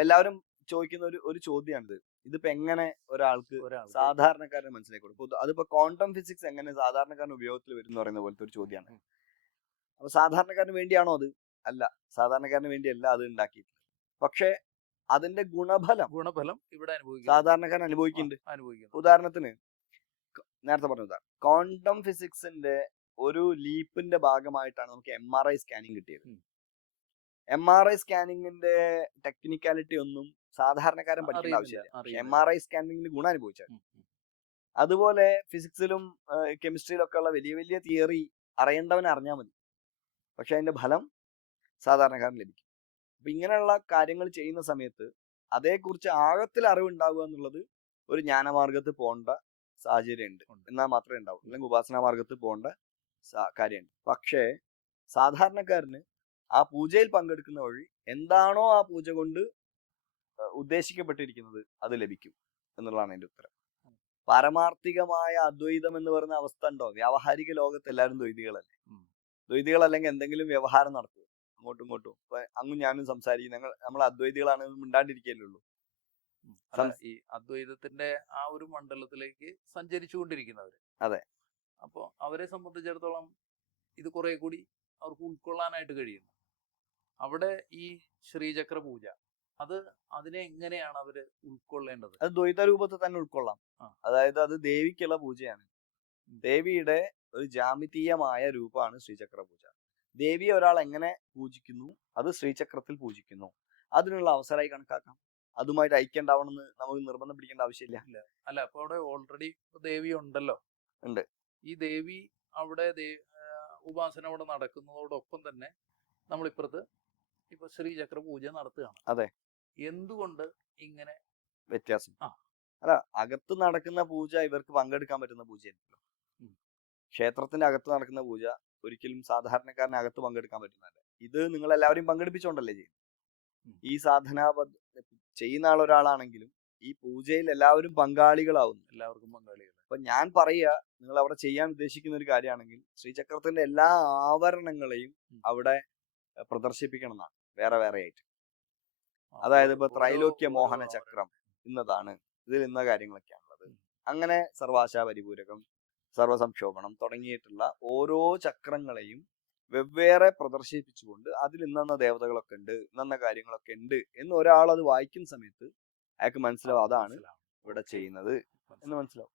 ഇപ്പൊ എല്ലാവരും ചോദിക്കുന്ന ഒരു ഒരു ചോദ്യമാണിത് ഇതിപ്പോ എങ്ങനെ ഒരാൾക്ക് സാധാരണക്കാരന് മനസ്സിലാക്കി കൊടുക്കും? അതിപ്പോ ക്വാണ്ടം ഫിസിക്സ് എങ്ങനെ സാധാരണക്കാരന് ഉപയോഗത്തിൽ വരും എന്ന് പറയുന്ന പോലത്തെ ഒരു ചോദ്യമാണ് അപ്പൊ സാധാരണക്കാരന് വേണ്ടിയാണോ അത്? അല്ല. സാധാരണക്കാരന് വേണ്ടിയല്ല അത് ഉണ്ടാക്കിയിട്ടില്ല പക്ഷേ അതിന്റെ ഗുണഫലം ഗുണഫലം ഇവിടെ അനുഭവിക്കും സാധാരണക്കാരൻ അനുഭവിക്കുന്നുണ്ട്. അനുഭവിക്കുന്നു. ഉദാഹരണത്തിന് നേരത്തെ പറഞ്ഞതാണ്. ക്വാണ്ടം ഫിസിക്സിന്റെ ഒരു ലീപ്പിന്റെ ഭാഗമായിട്ടാണ് നമുക്ക് എം ആർ ഐ സ്കാനിങ് കിട്ടിയത്. എം ആർ ഐ സ്കാനിങ്ങിന്റെ ടെക്നിക്കാലിറ്റി ഒന്നും സാധാരണക്കാരൻ പഠിക്കേണ്ട ആവശ്യമില്ല. എം ആർ ഐ സ്കാനിങ്ങിന് ഗുണം അനുഭവിച്ചത് ഉം, ഉം. അതുപോലെ ഫിസിക്സിലും കെമിസ്ട്രിയിലും ഒക്കെ ഉള്ള വലിയ വലിയ തിയറി അറിയേണ്ടവൻ അറിഞ്ഞാൽ മതി. പക്ഷെ അതിന്റെ ഫലം സാധാരണക്കാരൻ ലഭിക്കും. അപ്പൊ ഇങ്ങനെയുള്ള കാര്യങ്ങൾ ചെയ്യുന്ന സമയത്ത് അതേക്കുറിച്ച് ആഴത്തിൽ അറിവുണ്ടാവുക എന്നുള്ളത് ഒരു ജ്ഞാനമാർഗത്ത് പോകേണ്ട സാഹചര്യമുണ്ട്. ഉണ്ട്. എന്നാൽ മാത്രമേ ഉണ്ടാവൂ അല്ലെങ്കിൽ ഉപാസനാ മാർഗത്ത് പോകേണ്ട കാര്യമുണ്ട്. പക്ഷേ സാധാരണക്കാരന് ആ പൂജയിൽ പങ്കെടുക്കുന്ന വഴി എന്താണോ ആ പൂജ കൊണ്ട് ഉദ്ദേശിക്കപ്പെട്ടിരിക്കുന്നത് അത് ലഭിക്കും എന്നുള്ളതാണ് എന്റെ ഉത്തരം. പാരമാർത്ഥികമായ അദ്വൈതം എന്ന് പറയുന്ന അവസ്ഥ ഉണ്ടോ? വ്യാവഹാരിക ലോകത്ത് എല്ലാവരും ദ്വൈതികളല്ലേ. ദ്വൈതികളല്ലെങ്കിൽ എന്തെങ്കിലും വ്യവഹാരം നടത്തും അങ്ങോട്ടും ഇങ്ങോട്ടും. ഇപ്പൊ അങ്ങും ഞാനും സംസാരിക്കും. ഞങ്ങൾ നമ്മൾ അദ്വൈതികളാണ് മിണ്ടാണ്ടിരിക്കുള്ളൂ. ഈ അദ്വൈതത്തിന്റെ ആ ഒരു മണ്ഡലത്തിലേക്ക് സഞ്ചരിച്ചുകൊണ്ടിരിക്കുന്നവര്. അതെ. അപ്പൊ അവരെ സംബന്ധിച്ചിടത്തോളം ഇത് കുറെ കൂടി അവർക്ക് ഉൾക്കൊള്ളാനായിട്ട് കഴിയുന്നു. അവിടെ ഈ ശ്രീചക്ര പൂജ. അത് അതിനെ എങ്ങനെയാണ് അവർ ഉൾക്കൊള്ളേണ്ടത്? അത് ദ്വൈത രൂപത്തിൽ തന്നെ ഉൾക്കൊള്ളാം. അതായത് അത് ദേവിക്കുള്ള പൂജയാണ്. ദേവിയുടെ ഒരു ജാമിതീയമായ രൂപമാണ് ശ്രീചക്ര പൂജ. ദേവിയെ ഒരാൾ എങ്ങനെ പൂജിക്കുന്നു? അത് ശ്രീചക്രത്തിൽ പൂജിക്കുന്നു. അതിനുള്ള അവസരമായി കണക്കാക്കാം. അതുമായിട്ട് ഐക്യണ്ടാവണമെന്ന് നമുക്ക് നിർബന്ധം പിടിക്കേണ്ട ആവശ്യമില്ല. അല്ല അപ്പൊ അവിടെ ഓൾറെഡി ദേവി ഉണ്ടല്ലോ. ഉണ്ട്. ഈ ദേവി അവിടെ ഉപാസന അവിടെ നടക്കുന്നതോടൊപ്പം തന്നെ നമ്മളിപ്പുറത്ത് ഇപ്പൊ ശ്രീചക്ര പൂജ നടത്തുകയാണ്. അതെ. എന്തുകൊണ്ട് ഇങ്ങനെ വ്യത്യാസം. അല്ല അകത്ത് നടക്കുന്ന പൂജ ഇവർക്ക് പങ്കെടുക്കാൻ പറ്റുന്ന പൂജയല്ല ക്ഷേത്രത്തിന്റെ അകത്ത് നടക്കുന്ന പൂജ ഒരിക്കലും സാധാരണക്കാരന് അകത്ത് പങ്കെടുക്കാൻ പറ്റുന്നതല്ല. ഇത് നിങ്ങൾ എല്ലാവരെയും പങ്കെടുപ്പിച്ചോണ്ടല്ലേ ചെയ്യും ഈ സാധന ചെയ്യുന്ന ചെയ്യുന്ന ആളൊരാളാണെങ്കിലും ഈ പൂജയിൽ എല്ലാവരും പങ്കാളികളാവുന്നു. എല്ലാവർക്കും പങ്കാളികൾ അപ്പൊ ഞാൻ പറയുക നിങ്ങൾ അവിടെ ചെയ്യാൻ ഉദ്ദേശിക്കുന്ന ഒരു കാര്യമാണെങ്കിൽ ശ്രീചക്രത്തിന്റെ എല്ലാ ആവരണങ്ങളെയും അവിടെ പ്രദർശിപ്പിക്കണം എന്നാണ്. വേറെ വേറെ ആയിട്ട് അതായത് ഇപ്പൊ ത്രൈലോക്യ മോഹന ചക്രം ഇന്നതാണ്. ഇതിൽ ഇന്ന കാര്യങ്ങളൊക്കെയാണുള്ളത്. അങ്ങനെ സർവാശാ പരിപൂരകം സർവസംക്ഷോഭണം തുടങ്ങിയിട്ടുള്ള ഓരോ ചക്രങ്ങളെയും വെവ്വേറെ പ്രദർശിപ്പിച്ചുകൊണ്ട് അതിൽ ഇന്നന്ന ദേവതകളൊക്കെ ഉണ്ട് ഇന്നന്ന കാര്യങ്ങളൊക്കെ ഉണ്ട് എന്ന് ഒരാൾ അത് വായിക്കുന്ന സമയത്ത് അയാൾക്ക് മനസ്സിലാവും അതാണ് ഇവിടെ ചെയ്യുന്നത് എന്ന് മനസ്സിലാവും.